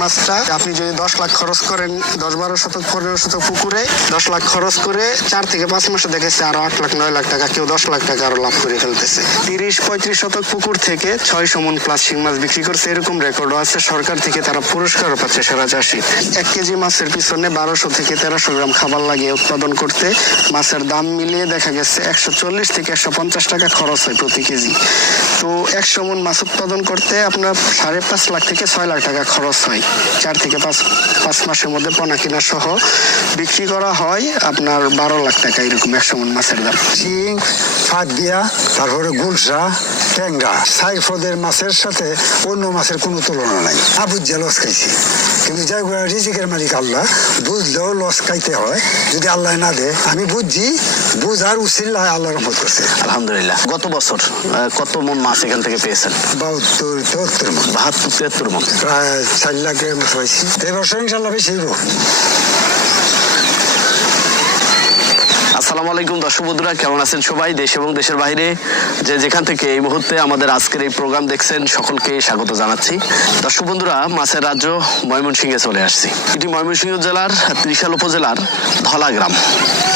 মাছটা আপনি যদি 10 লাখ খরচ করেন, 10-12 শতক 15 শতক পুকুরে 10 লাখ খরচ করে 4 থেকে 5 মাসে দেখেছে আরো 8 লাখ 9 লাখ টাকা, কেউ 10 লাখ টাকা আরো লাভ করে ফেলতেছে। 30-35 শতক পুকুর থেকে 600 মন প্লাস শিং মাছ বিক্রি করছে, এরকম রেকর্ডও আছে। সরকার থেকে তারা পুরস্কারও পাচ্ছে সেরা চাষি। 1 কেজি মাছের পিছনে 1200 থেকে 1300 গ্রাম খাবার লাগিয়ে উৎপাদন করতে মাছের দাম মিলিয়ে দেখা গেছে 140 থেকে 150 টাকা খরচ হয় প্রতি কেজি। তো 100 মন মাছ উৎপাদন করতে আপনার 5.5 লাখ থেকে 6 লাখ টাকা খরচ হয়। 4 থেকে 5 মাসের মধ্যে পোনা কিনা সহ বিক্রি করা হয় আপনার 12 লাখ টাকা, এরকম 100 মন মাছের দাম। শিং, ফাঁদিয়া, তারপরে গুলশা, ট্যাংরা, সাইফদের মাছের সাথে অন্য মাছের কোনো তুলনা নাই। আবুজ্জা লস খাইছি, কিন্তু যাই রিজিকের মালিক আল্লাহ, বুঝলেও লস খাইতে হয় যদি আল্লাহ না দেয়। আমি বুঝছি, বুঝার উচিল্লা আল্লাহ রহমত করছে। আলহামদুলিল্লাহ। গত বছর কত মন মাছ এখান থেকে পেয়েছেন? 72-73 মন। 72-73 মন, প্রায় 4 লাখের মতো হয়েছি। এবছর ইনশাল্লাহ বেশি হইব। আসসালামু আলাইকুম দর্শক বন্ধুরা, কেমন আছেন সবাই? দেশ এবং দেশের বাইরে যে যেখান থেকে এই মুহূর্তে আমাদের আজকের এই প্রোগ্রাম দেখছেন, সকলকে স্বাগত জানাচ্ছি। দর্শক বন্ধুরা, মাছের রাজ্য ময়মনসিংহে চলে আসছি। এটি ময়মনসিংহ জেলার ত্রিশাল উপজেলার ধলা গ্রাম।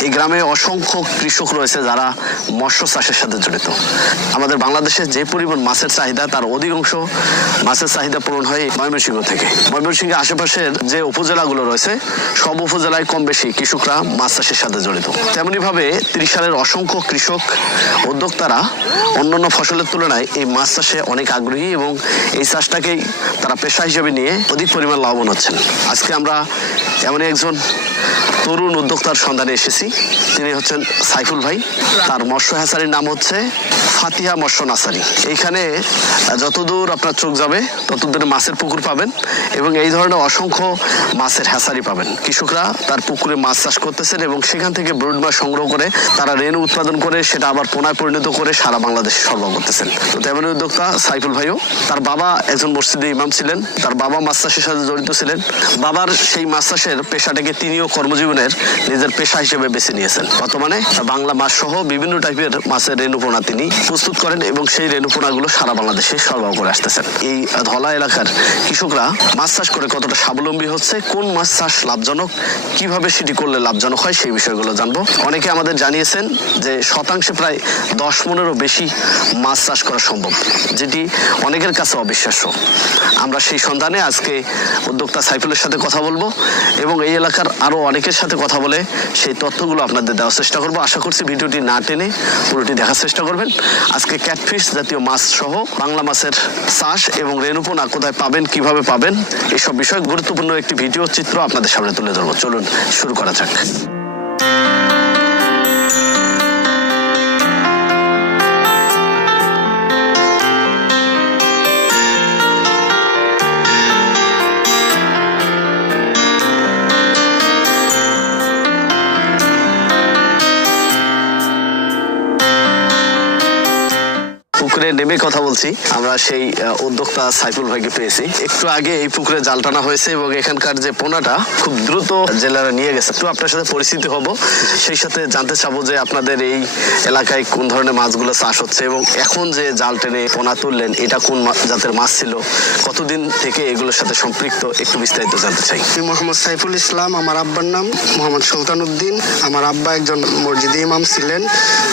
এই গ্রামে অসংখ্য কৃষক রয়েছে যারা মৎস্য চাষের সাথে জড়িত। আমাদের বাংলাদেশে যে পরিমাণ মাছের চাহিদা, তার অধিকাংশ মাছের চাহিদা পূরণ হয় ময়মনসিংহ থেকে। ময়মনসিংহের আশেপাশের যে উপজেলাগুলো রয়েছে, সব উপজেলায় কম বেশি কৃষকরা মাছ চাষের সাথে জড়িত। তেমনিভাবে ত্রিশালের অসংখ্য কৃষক উদ্যোক্তারা অন্যান্য ফসলের তুলনায় এই মাছ চাষে অনেক আগ্রহী এবং এই চাষটাকেই তারা পেশা হিসেবে নিয়ে অধিক পরিমাণ লাভবান হচ্ছেন। আজকে আমরা এমনই একজন তরুণ উদ্যোক্তার সন্ধানে এসেছি। তিনি হচ্ছেন সাইফুল ভাই। তার মৎস্য হ্যাচারির নাম হচ্ছে ফাতিহা মৎস্য নার্সারি। এইখানে যতদূর আপনার চোখ যাবে ততদূরে মাছের পুকুর পাবেন এবং এই ধরনের অসংখ্য মাছের হ্যাচারি পাবেন। কৃষকরা তার পুকুরে মাছ চাষ করতেছেন এবং সেখান থেকে ব্রুড মাছ সংগ্রহ করে তারা রেণু উৎপাদন করে সেটা আবার পোনায় পরিণত করে সারা বাংলাদেশে সরবরাহ করতেছেন। তো তেমনি উদ্যোক্তা সাইফুল ভাইও। তার বাবা একজন মসজিদে ইমাম ছিলেন, তার বাবা মাছ চাষের সাথে জড়িত ছিলেন। বাবার সেই মাছ চাষের পেশাটাকে তিনিও কর্মজীবনের নিজের পেশা হিসেবে বেছে নিয়েছেন। বর্তমানে বাংলা মাছ সহ বিভিন্ন টাইপের মাছের রেণুপোনা তিনি প্রস্তুত করেন এবং সেই রেণুপোনাগুলো সারা বাংলাদেশে সরবরাহ করে আসতেছেন। এই ধলা এলাকার কৃষকরা মাছ চাষ করে কতটা স্বাবলম্বী হচ্ছে, কোন মাছ চাষ লাভজনক, কিভাবে সেটি করলে লাভজনক হয়, সেই বিষয়গুলো জানবো। অনেকে আমাদের জানিয়েছেন যে শতাংশে প্রায় 10 মনেরও বেশি মাছ চাষ করা সম্ভব, যেটি অনেকের কাছে অবিশ্বাস্য। আমরা সেই সন্ধানে আজকে উদ্যোক্তা সাইফুলের সাথে কথা বলবো এবং এই এলাকার আরো অনেকের সাথে কথা বলে সেই তথ্যগুলো আপনাদের দেওয়ার চেষ্টা করবো। আশা করছি ভিডিওটি না টেনে পুরোটি দেখার চেষ্টা করবেন। আজকে ক্যাটফিশ জাতীয় মাছ সহ বাংলা মাছের চাষ এবং রেণুপোনা কোথায় পাবেন, কিভাবে পাবেন, এসব বিষয়ে গুরুত্বপূর্ণ একটি ভিডিও চিত্র আপনাদের সামনে তুলে ধরবো। চলুন শুরু করা যাক। পুকুরে নেমে কথা বলছি, আমরা সেই উদ্যোক্তা সাইফুল ভাইকে পেয়েছি। একটু আগে এই পুকুরে জাল টানা হয়েছে এবং এখানকার যে পোনাটা খুব দ্রুত জেলেরা নিয়ে গেছে। একটু আপনার সাথে পরিচিত হব, সেই সাথে জানতে চাবো যে আপনাদের এই এলাকায় কোন ধরনের মাছগুলো চাষ হচ্ছে এবং এখন যে জাল টেনে পোনা তুললেন এটা কোন জাতের মাছ ছিল, কতদিন থেকে এগুলোর সাথে সম্পৃক্ত, একটু বিস্তারিত জানতে চাই। মোহাম্মদ সাইফুল ইসলাম, আমার আব্বার নাম মোহাম্মদ সুলতান উদ্দিন। আমার আব্বা একজন মসজিদে ইমাম ছিলেন,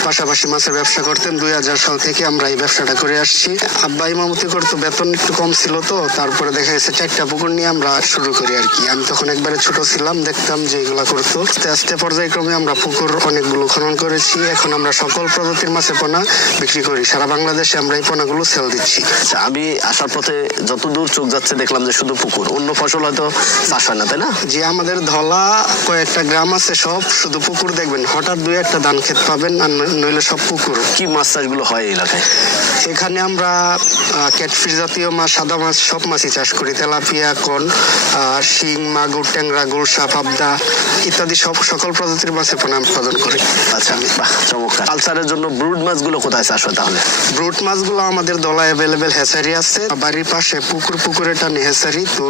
পাশাপাশি মাছের ব্যবসা করতেন। 2000 সাল থেকে আমরা এই ব্যবসাটা করে আসছি। আব্বা ইমামতি করতো, বেতন একটু কম ছিল, তো তারপরে দেখা গেছে 4টা পুকুর নিয়ে আমরা শুরু করি আর কি। আমি তখন একবারে ছোট ছিলাম, দেখতাম যে এগুলা করতো। আস্তে আস্তে পর্যায়ক্রমে আমরা পুকুর অনেকগুলো খনন করেছি। এখন আমরা সকল প্রজাতির মাছের পোনা বিক্রি করি, সারা বাংলাদেশে আমরা এই পোনাগুলো সেল দিচ্ছি। আচ্ছা, আমি আসার পথে যতদূর চোখ যাচ্ছে দেখলাম যে শুধু পুকুর, অন্য ফসল হয়তো চাষ হয় না, তাই না? যে আমাদের ধলা কয়েকটা গ্রাম আছে, সব শুধু পুকুর দেখবেন, হঠাৎ 2-1টা ধান ক্ষেত পাবেন, আর নইলে সব পুকুর। কি মাছ চাষগুলো হয় এই এলাকায়? এখানে আমরা ক্যাটফিশ জাতীয় মাছ, সাদা মাছ, সব মাছই চাষ করি। তেলাপিয়া, কোন, শিং, মাগুর, ট্যাংরা, গুলশা, পাবদা ইত্যাদি সকল প্রজাতির মাছের পোনা উৎপাদন করি। আচ্ছা, বাহ, চমৎকার। কালচারের জন্য ব্রুড মাছগুলো কোথায় চাষ হয় তাহলে? ব্রুড মাছগুলো আমাদের দলা অ্যাভেলেবেল হ্যাচারি আছে, বাড়ির পাশে পুকুরে টানে হ্যাচারি। তো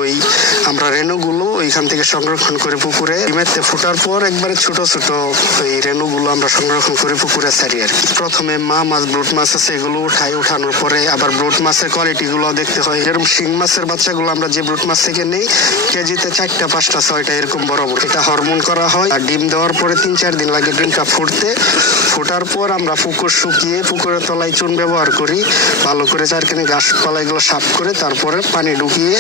আমরা রেণুগুলো ওইখান থেকে সংরক্ষণ করে পুকুরে ডিমেতে ফোটার পর একবারে ছোট ছোট এই রেণুগুলো আমরা সংরক্ষণ করে পুকুরে ছাড়ি আর কি। প্রথমে মা মাছ, ব্রুড মাছ আছে, এগুলো উঠাই, উঠানোর পরে আবার ব্রুট মাছের কোয়ালিটি গুলো দেখতে হয়। যেরকম শিং মাছের বাচ্চাগুলো আমরা যে ব্রুট মাছ থেকে নেই, কেজিতে 4টা 5টা 6টা এরকম বড় বড়। এটা হরমোন করা হয় আর ডিম দেওয়ার পরে 3-4 দিন লাগে ডিমটা ফুটতে। ফোটার পর আমরা পুকুর শুকিয়ে পুকুরের তলায় চুন ব্যবহার করি, ভালো করে চারখানি গাছপালা এগুলো সাফ করে তারপরে পানি ঢুকিয়ে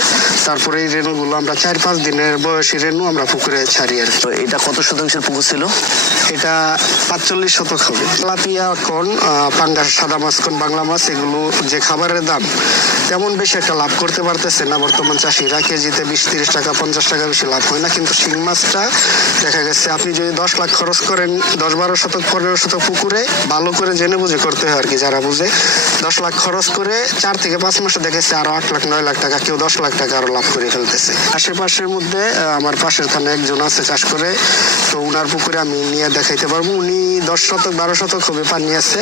তারপরে এই রেণুগুলো আমরা 4-5 দিনের বয়সী রেণু আমরা পুকুরে ছাড়ি আর কি। তো এটা কত শতাংশের পুকুর ছিল? এটা 45 শতক হবে। তেলাপিয়া কোন পাঙ্গাস, সাদা মাছ কোন, বাংলা মাছ, এগুলো যে খাবারের দাম তেমন বেশি একটা লাভ করতে পারতেছে না বর্তমান চাষিরা। কেজিতে 20-30 টাকা 50 টাকা বেশি লাভ হয় না। কিন্তু শিং মাছটা দেখা গেছে আপনি যদি 10 লাখ খরচ করেন 10-12 শতক 15 শতক পুকুরে, ভালো করে জেনে বুঝে করতে হয় আর কি। যারা বুঝে 10 লাখ খরচ করে 4 থেকে 5 মাসে দেখেছে আরো 8 লাখ 9 লাখ টাকা, কেউ 10 লাখ টাকা আরো লাভ করে ফেলতেছে। আশেপাশের মধ্যে আমার পাশের থানায় একজন আছে চাষ করে, তো উনার পুকুরে আমি নিয়ে দেখাইতে পারবো। উনি 10 শতক 12 শতক হবে পানি আছে,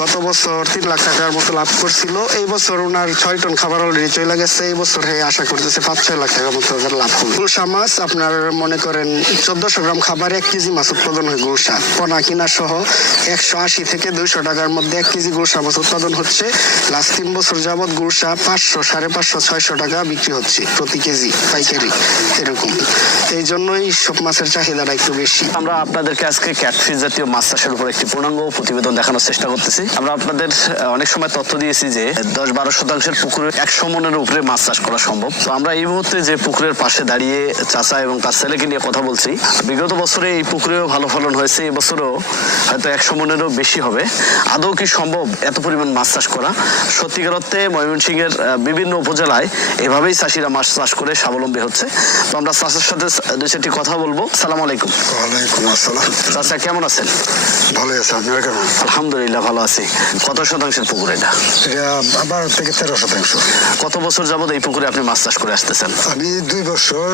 গত বছর 3 লাখ টাকার মতো লাভ করছিল। এই বছর উনার 6 টন খাবার অলরেডি চলে গেছে। এই বছর আশা করতেছে 5-6 লাখ টাকার মতো লাভ হবে। গুলশা মাছ আপনার মনে করেন 1400 গ্রাম খাবারে 1 কেজি মাছ উৎপাদন হয়। গুলশা পোনা কিনা সহ 180 থেকে 200 টাকার মধ্যে 1 কেজি গুলশা মাছ উৎপাদন হচ্ছে। লাস্ট 3 বছর যাবৎ গুলশা 500, 550, 600 টাকা বিক্রি হচ্ছে প্রতি কেজি পাইকারি এরকম। এই জন্যই সব মাছের চাহিদাটা একটু বেশি। আমরা আপনাদেরকে আজকে ক্যাটফিশ জাতীয় মাছ চাষের উপর একটি পূর্ণাঙ্গ প্রতিবেদন দেখানোর চেষ্টা করতেছি। আমরা আপনাদের অনেক সময় তথ্য দিয়েছি যে 10-12 শতাংশের পুকুরে 100 মনের উপরে মাছ চাষ করা সম্ভব। তো আমরা এই মুহূর্তে যে পুকুরের পাশে দাঁড়িয়ে চাচা এবং তার ছেলেকে নিয়ে কথা বলছি, বিগত বছরে এই পুকুরেও ভালো ফলন হয়েছে, এবছরও হয়তো 100 মনেরও বেশি হবে। আদৌ কি সম্ভব এত পরিমাণ মাছ চাষ করা? সত্যিকার অর্থে ময়মনসিংহের বিভিন্ন উপজেলায় এভাবেই চাষিরা মাছ চাষ করে স্বাবলম্বী হচ্ছে। তো আমরা চাষের সাথে 2-4টি কথা বলবো। সালাম আলাইকুম। ওয়ালাইকুম আসসালাম। চাচা কেমন আছেন? ভালো আছে, আপনার কেমন? আলহামদুলিল্লাহ ভালো আছি। কত শতাংশের পুকুর এটা? এটা 12 থেকে 13 শতাংশ। কত বছর যাবত এই পুকুরে আপনি মাছ চাষ করে আসতেছেন? আমি 2 বছর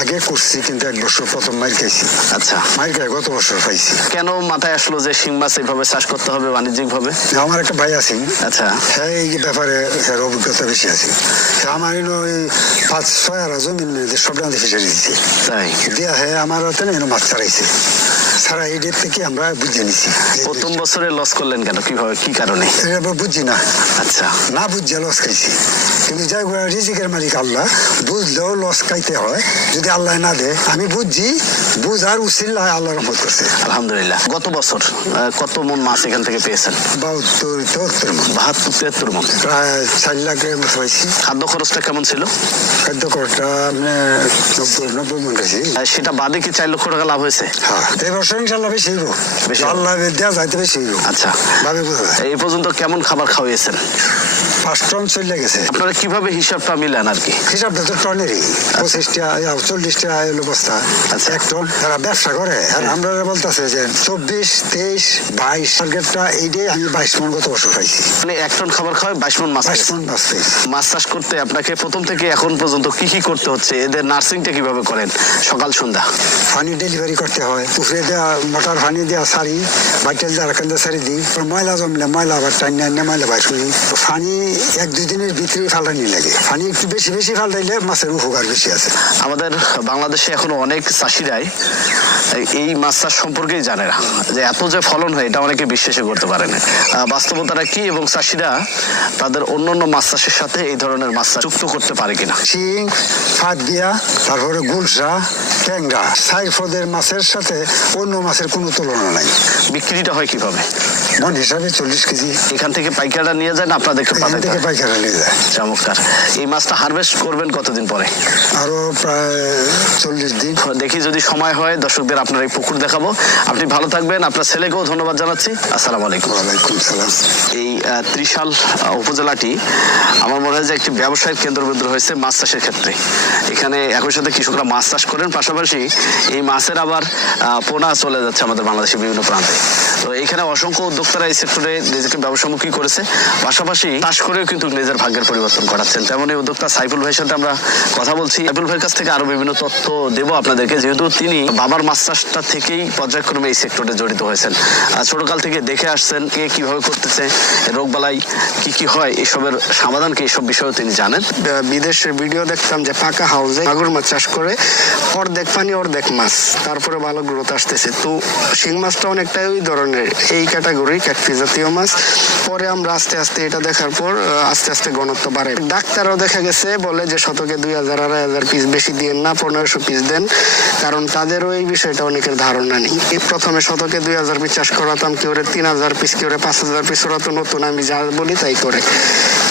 আগে করছি, কিন্তু 1 বছর প্রথম মাইর খাইছি। আচ্ছা, মাইর খাই গত বছর খাইছি। কেন মাথায় আসলো যে শিং মাছ এইভাবে চাষ করতে হবে বাণিজ্যিক ভাবে? আমার একটা ভাই আছে, আচ্ছা, হ্যাঁ এই ব্যাপারে এর অভিজ্ঞতা বেশি আছে। আমার ওই 5-6 আর জমি সব রাঁধে ফিসারি দিচ্ছে তাই দিয়া, হ্যাঁ আমার হাতে না মাছ ছাড়াইছে। ছাড়া এই ডেট থেকে আমরা বুঝে নিছি। প্রথম বছরে লস করলেন কেন, কিভাবে, কি কারণে? এটা বুঝছি না, আচ্ছা, না বুঝছে লস খাইছি। কিন্তু যাই হোক, রিজিকের মালিক আল্লাহ, বুঝলেও লস খাইতে হয় যদি আল্লাহ না দেয়। আমি বুঝছি, বুঝার উচিল্লাহ আল্লাহ রহমত করছে আলহামদুলিল্লাহ। গত বছর কত মন মাছ এখান থেকে পেয়েছেন? 72-73 মণ, 72-73 মন। প্রায় 4 লাখের মতো হয়েছি। খাদ্য খরচটা কেমন ছিল? খাদ্য খরচটা মানে 90 মণ খাইছি। সেটা বাদে কি 4 লক্ষ টাকা লাভ হয়েছে? হ্যাঁ, এই বছর ইনশাল্লাহ বেশি হইব, বেশি হবে। আল্লাহ দেওয়া যাইতে বেশি হইব। আচ্ছা, ভাবে বোঝা যায়। এই পর্যন্ত কেমন খাবার খাওয়িয়েছেন? 5 টন চলে গেছে। আপনারা কিভাবে হিসাবটা মিলান আর কি? হিসাবটা তো টনেরই 25টা 40টা এলো বস্তা। আচ্ছা। 1 টন। তারা ব্যবসা করে আর আমরা বলতেছে যে 24, 23, 22 টার্গেটটা এইটাই। আমি 22 মণ গত বছর খাইছি। মানে 1 টন খাবার খাওয়ায় 22 মণ মাছ 22 খাইছেন। মণ মাছ খাইছি। মাছ চাষ করতে আপনাকে প্রথম থেকে এখন পর্যন্ত কি কি করতে হচ্ছে? এদের নার্সিংটা কিভাবে করেন সকাল সন্ধ্যা? পানি ডেলিভারি করতে হয়, পুকুরে দেওয়া মোটর পানি দেওয়া সারি, বাইটেল দেওয়া রাখেন সারি দিই। ময়লা জমলে ময়লা আবার টাইনে আনে ময়লা বাইর করি। পানি 1-2 দিনের ভিতরে ফাল্টানি লাগে। পানি একটু বেশি বেশি ফাল্টাইলে মাছের উপকার বেশি আছে। আমাদের বাংলাদেশে এখনো অনেক চাষিরাই এই মাছ চাষ সম্পর্কেই জানে না, যে এত যে ফলন হয় এটা অনেকে বিশ্বাসই করতে পারে না। বাস্তবতাটা কি এবং চাষিরা তাদের অন্যান্য মাছ চাষের সাথে এই ধরনের মাছ চাষ যুক্ত করতে পারে কিনা? শিং, ফাঁদ দিয়া, তারপরে গুলশা, ট্যাংরা, সাইফোদের মাছের সাথে অন্য মাছের কোনো তুলনা নাই। বিক্রিটা হয় কিভাবে? মন হিসাবে 40 কেজি। এখান থেকে পাইকাররা নিয়ে যায় না আপনাদেরকে এখান পাঠাতে থেকে হয়? পাইকারা নিয়ে যায়। চমৎকার। এই মাছটা হারভেস্ট করবেন কতদিন পরে? আরো প্রায় 40 দিন। দেখি যদি সময় হয় দর্শকদের আপনার এই পুকুর দেখাবো। আপনি ভালো থাকবেন, আপনার ছেলেকেও ধন্যবাদ জানাচ্ছি। আসসালামু আলাইকুম। ওয়ালাইকুম সালাম। এই ত্রিশাল উপজেলাটি আমার মনে হয় যে একটি ব্যবসায়িক কেন্দ্রবিন্দু হয়েছে মাছ চাষের ক্ষেত্রে। এখানে একই সাথে কৃষকরা মাছ চাষ করেন, পাশাপাশি এই মাছের আবার পোনা চলে যাচ্ছে আমাদের বাংলাদেশের বিভিন্ন প্রান্তে। তো এখানে অসংখ্য উদ্যোক্তারা এই সেক্টরে নিজেকে ব্যবসামুখী করেছে, পাশাপাশি চাষ করেও কিন্তু নিজের ভাগ্যের পরিবর্তন করাচ্ছেন। তেমনই উদ্যোক্তা সাইফুল ভাইয়ের সাথে আমরা কথা বলছি। সাইফুল ভাইয়ের কাছ থেকে আরো বিভিন্ন তথ্য দেবো আপনাদেরকে, যেহেতু তিনি বাবার মাছ চাষটা থেকেই পর্যায়ক্রমে এই সেক্টরে জড়িত হয়েছেন। ছোটকাল থেকে দেখে আসছেন কে কিভাবে করতেছে, রোগবালাই কি কি হয়, এসবের সমাধান কি, এসব বিষয়েও তিনি জানেন। বিদেশের ভিডিও দেখতাম যে পাকা হাউসে মাগুর মাছ চাষ করে অর্ধেক পানি অর্ধেক মাছ, তারপরে ভালো গ্রোথ আসতেছে। তো শিং মাছটা অনেকটাই ওই ধরনের, এই ক্যাটাগরি রুই, ক্যাটফিশ জাতীয় মাছ। পরে আমরা আস্তে আস্তে এটা দেখার পর আস্তে আস্তে ঘনত্ব বাড়ে। ডাক্তারও দেখা গেছে বলে যে শতকে 2000 2500 পিস বেশি দিয়েন না, 1500 পিস দেন, কারণ তাদেরও এই বিষয়টা অনেকের ধারণা নেই। প্রথমে শতকে 2000 পিস চাষ করাতাম, কেউ 3000 পিস, কেউ 5000 পিস, ওরা তো নতুন, আমি যা বলি তাই করে।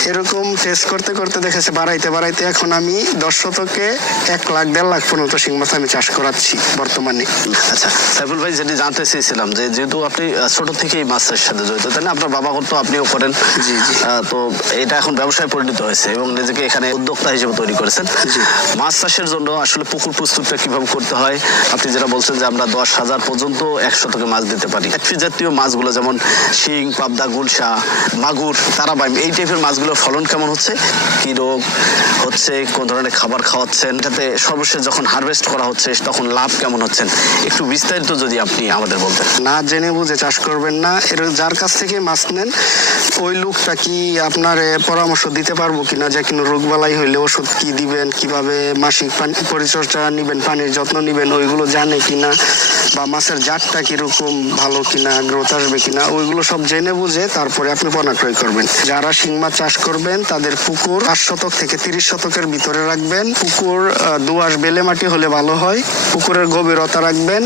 এরকম টেস্ট করতে করতে দেখেছে বাড়াইতে বাড়াইতে এখন আমি 10 শতকে 1 লাখ 1.5 লাখ পর্যন্ত শিং মাছ আমি চাষ করাচ্ছি বর্তমানে। আচ্ছা সাইফুল ভাই, যেটি জানতে চেয়েছিলাম যে যেহেতু আপনি ছোট থেকেই মাছের সাথে জড়িত, তাই না? আপনার বাবা করতো, আপনিও করেন। জি জি। তো এটা এখন ব্যবসায় পরিণত হয়েছে এবং নিজেকে এখানে উদ্যোক্তা হিসেবে তৈরি করেছেন। মাছ চাষের জন্য আসলে পুকুর প্রস্তুতটা কিভাবে করতে হয়, আপনি যেটা বলছেন যে আমরা 10,000 পর্যন্ত 1 শতকে মাছ দিতে পারি। ক্যাটফিশ জাতীয় মাছগুলো যেমন শিং, পাবদা, গুলশা, মাগুর, তারাবাইম, এই টাইপের মাছগুলোর ফলন কেমন হচ্ছে, কি রোগ হচ্ছে, কোন ধরনের খাবার খাওয়াচ্ছেন, এটাতে সর্বশেষ যখন হারভেস্ট করা হচ্ছে তখন লাভ কেমন হচ্ছেন, একটু বিস্তারিত যদি আপনি আমাদের বলতেন। না জেনে বুঝে চাষ করবেন না। এর যার কাছ থেকে মাছ নেন ওই লোকটা কি আপনার পরামর্শ দিতে পারবো কিনা যে কোনো রোগবালাই হইলে ওষুধ কি দিবেন, কিভাবে মাসিক পানি পরিচর্যা নিবেন, পানির যত্ন নিবেন, ওইগুলো জানে কিনা, বা মাছের জাতটা কিরকম ভালো কিনা, গ্রোথ আসবে কিনা, ওইগুলো সব জেনে বুঝে তারপরে আপনি পোনা ক্রয় করবেন। যারা শিং মাছ চাষ করবেন তাদের পুকুর 5 শতক থেকে 30 শতকের ভিতরে রাখবেন। পুকুর দোআঁশ বেলে মাটি হলে ভালো হয়। পুকুরের গভীরতা রাখবেন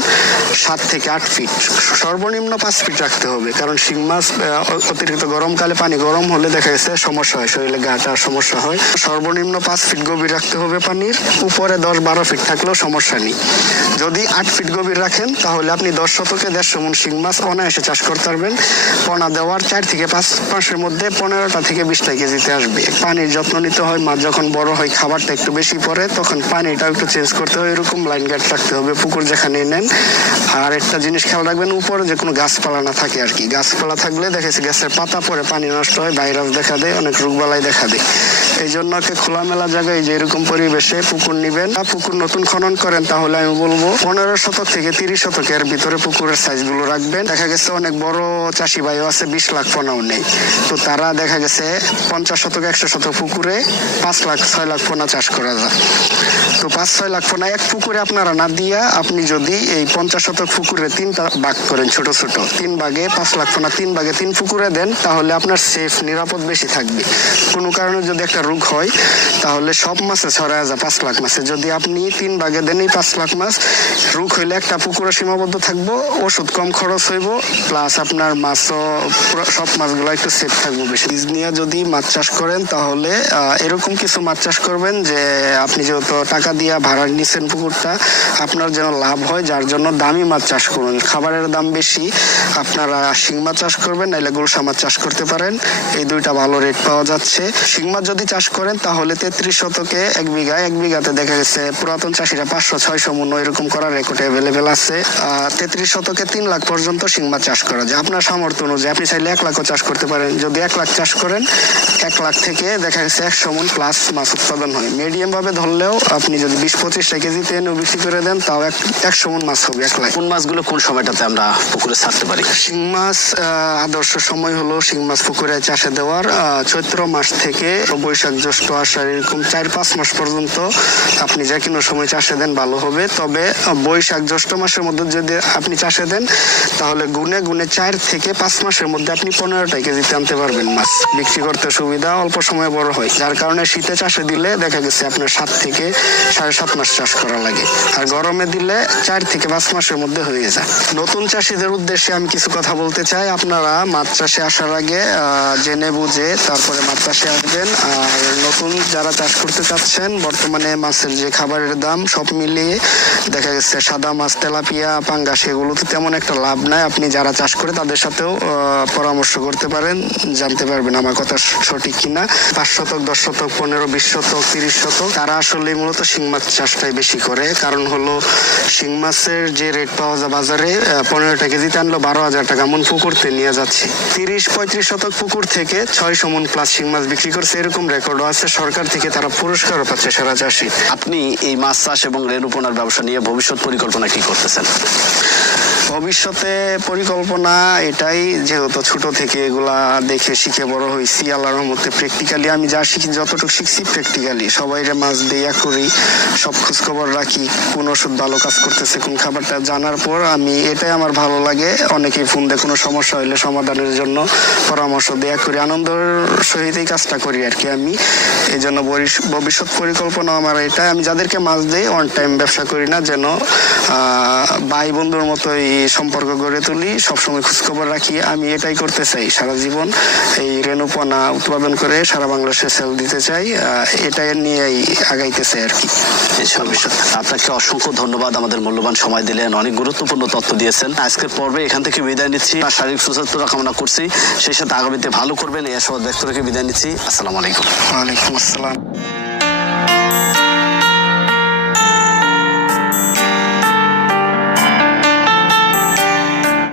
7 থেকে 8 ফিট, সর্বনিম্ন 5 ফিট রাখতে হবে, কারণ শিং মাছ অতিরিক্ত গরমকালে পানি গরম হলে দেখা গেছে সমস্যা হয়, শরীরে গাটার সমস্যা হয়। সর্বনিম্ন 5 ফিট গভীর রাখতে হবে পানির, উপরে 10-12 ফিট থাকলেও সমস্যা নেই। যদি 8 ফিট গভীর রাখেন তাহলে আপনি 10 শতকে 150 মণ শিং মাছ অনায়াসে চাষ করতে পারবেন। পোনা দেওয়ার 4 থেকে 5 মাসের মধ্যে 15টা থেকে 20টা কেজিতে আসবে। পানির যত্ন নিতে হয়, মাছ যখন বড় হয় খাবারটা একটু বেশি পড়ে, তখন পানিটাও একটু চেঞ্জ করতে হয়, এরকম লাইন গার্ড রাখতে হবে পুকুর যেখানে নেন। আর একটা জিনিস খেয়াল রাখবেন, উপরে যে কোনো গাছপালা না থাকে আর কি। গাছপালা থাকলে দেখেছি গাছের পাতা পরে পানি নষ্ট হয়, ভাইরাস দেখা দেয়, অনেক রোগবালাই দেখা দেয়। এই জন্য খোলামেলা জায়গায় যে এরকম পরিবেশে পুকুর নিবেন। পুকুর নতুন খনন করেন তাহলে আমি বলবো 15 শতক থেকে 30 শতকের ভিতরে পুকুরের সাইজ গুলো রাখবেন। দেখা গেছে অনেক বড় চাষি ভাইও আছে 20 লাখ পোনাও নেই, তো তারা দেখা গেছে 50 শতক 100 শতক পুকুরে 5 লাখ 6 লাখ পোনা চাষ করা যায়। তো 5-6 লাখ পোনা এক পুকুরে আপনারা না দিয়া আপনি যদি এই 50 শতক পুকুরে 3টা ভাগ করেন, ছোট ছোট 3 ভাগে 5 লাখ পোনা 3 ভাগে 3 পুকুরে দেন, তাহলে আপনার সেফ নিরাপদ বেশি থাকবে। কোনো কারণে যদি একটা রোগ হয় তাহলে সব মাছে ছড়ায় যায় 5 লাখ মাছে। যদি আপনি 3 ভাগে দেন এই 5 লাখ মাছ, রোগ হইলে একটা পুকুরে সীমাবদ্ধ থাকবো, ওষুধ কম খরচ হইব, প্লাস আপনার মাছও সব মাছগুলো একটু সেফ থাকবো বেশি। বীজ নিয়ে যদি মাছ চাষ করেন তাহলে এরকম কিছু মাছ চাষ করবেন যে আপনি যেহেতু টাকা দিয়ে ভাড়া নিচ্ছেন পুকুরটা, আপনার যেন লাভ হয়, যার জন্য দামি মাছ চাষ করুন। খাবারের দাম বেশি, আপনারা শিং মাছ চাষ করবেন, নাইলে গুলশা মাছ চাষ করতে পারেন, এই দুইটা ভালো রেট পাওয়া যাচ্ছে। শিং মাছ যদি চাষ করেন তাহলে 33 শতকে 1 বিঘাতে দেখা গেছে পুরাতন চাষিরা 500-600 মণ এরকম করার রেকর্ড অ্যাভেলেবেল আছে। 33 শতকে 3 লাখ পর্যন্ত শিং মাছ চাষ করা যায় আপনার সামর্থ্য অনুযায়ী। আপনি চাইলে 1 লাখও চাষ করতে পারেন। যদি 1 লাখ চাষ করেন, 1 লাখ থেকে দেখা গেছে 100 মণ প্লাস মাছ উৎপাদন হয়। মিডিয়াম ভাবে ধরলেও আপনি যদি 20-25 কেজিতে এনে বিক্রি করে দেন তাও 100 মণ মাছ হবে 1 লাখ। কোন মাছগুলো কোন সময়টাতে আমরা পুকুরে ছাড়তে পারি? শিং মাছ আদর্শ সময় হলো শিং মাছ পুকুরে চাষে দেওয়ার চৈত্র মাস থেকে বৈশাখ জ্যৈষ্ঠ আষাঢ় এরকম 4-5 মাস পর্যন্ত আপনি যে কোনো সময় চাষে দেন ভালো হবে। তবে বৈশাখ জ্যৈষ্ঠ মাসের মধ্যে যদি আপনি চাষে দেন তাহলে গুনে গুনে 4 থেকে 5 মাসের মধ্যে আপনি 15টা কেজিতে আনতে পারবেন। মাছ বিক্রি করতে সুবিধা, অল্প সময়ে বড় হয়, যার কারণে শীতে চাষে দিলে দেখা গেছে আপনার 7 থেকে 7.5 মাস চাষ করা লাগে, আর গরমে দিলে 4 থেকে 5 মাসের মধ্যে হয়ে যায়। নতুন চাষিদের উদ্দেশ্যে আমি কিছু কথা বলতে চাই। আপনারা মাছ চাষে আসার আগে জেনে বুঝে তারপরে মাছ চাষে আসবেন। আর নতুন যারা চাষ করতে চাচ্ছেন, বর্তমানে মাছের যে খাবারের দাম সব মিলিয়ে দেখা গেছে সাদা মাছ, তেলাপিয়া, পাঙ্গাস এগুলোতে তেমন একটা লাভ নাই। আপনি যারা চাষ করে তাদের সাথেও পরামর্শ করতে পারেন, জানতে পারবেন আমার কথা সঠিক কিনা। 5 শতক 10 শতক 15-20 শতক 30 শতক তারা আসলে মূলত শিং মাছ চাষটাই বেশি করে। কারণ হলো শিং মাছের যে রেট পাওয়া যায় বাজারে 15টা কেজিতে আনলো 12,000 টাকা মন পুকুরতে নিয়ে যাচ্ছে। 30-35 শতক পুকুর থেকে 600 মণ প্লাস শিং মাছ বিক্রি করছে, এরকম রেকর্ডও আছে। সরকার থেকে তারা পুরস্কারও পাচ্ছে সেরা চাষি। আপনি এই মাছ চাষ এবং রেণু পোনার ব্যবসা নিয়ে ভবিষ্যৎ পরিকল্পনা কি করতেছেন? ভবিষ্যতে পরিকল্পনা এটাই, যেহেতু ছোট থেকে এগুলা দেখে শিখে বড় হয়েছি, আল্লাহর রহমতে প্র্যাকটিক্যালি আমি যা শিখি, যতটুকু শিখছি প্র্যাকটিক্যালি সবাইরে মাছ দিয়া করি, সব খোঁজ খবর রাখি, কোন ওষুধ ভালো কাজ করতেছে, কোন খাবারটা জানার পর আমি এটাই আমার ভালো লাগে। অনেকেই ফোন দিয়ে কোনো সমস্যা হলে সমাধানের জন্য পরামর্শ দেয়া করি, আনন্দের সহিত এই কাজটা করি আর কি। আমি এই জন্য ভবিষ্যৎ পরিকল্পনা আমার এটা, আমি যাদেরকে মাছ দিই ওয়ান টাইম ব্যবসা করি না, যেন ভাই বন্ধুর মতোই সম্পর্ক গড়ে তুলি, সবসময় খোঁজখবর রাখি। আমি এটাই করতে চাই সারা জীবন, এই রেণুপনা উৎপাদন করে সারা বাংলাদেশে সেল দিতে চাই, এটাই নিয়েই আগাইতে চাই আর কি। আপনাকে অসংখ্য ধন্যবাদ, আমাদের মূল্যবান সময় দিলেন, অনেক গুরুত্বপূর্ণ তথ্য দিয়েছেন। আজকের পর্বে এখান থেকে বিদায় নিচ্ছি, আর শারীরিক সুস্থতা কামনা করছি, সেই সাথে আগামীতে ভালো করবেন এই আশাবাদ ব্যক্ত রেখে বিদায় নিচ্ছি। আসসালামু আলাইকুম। ওয়ালাইকুম আসসালাম।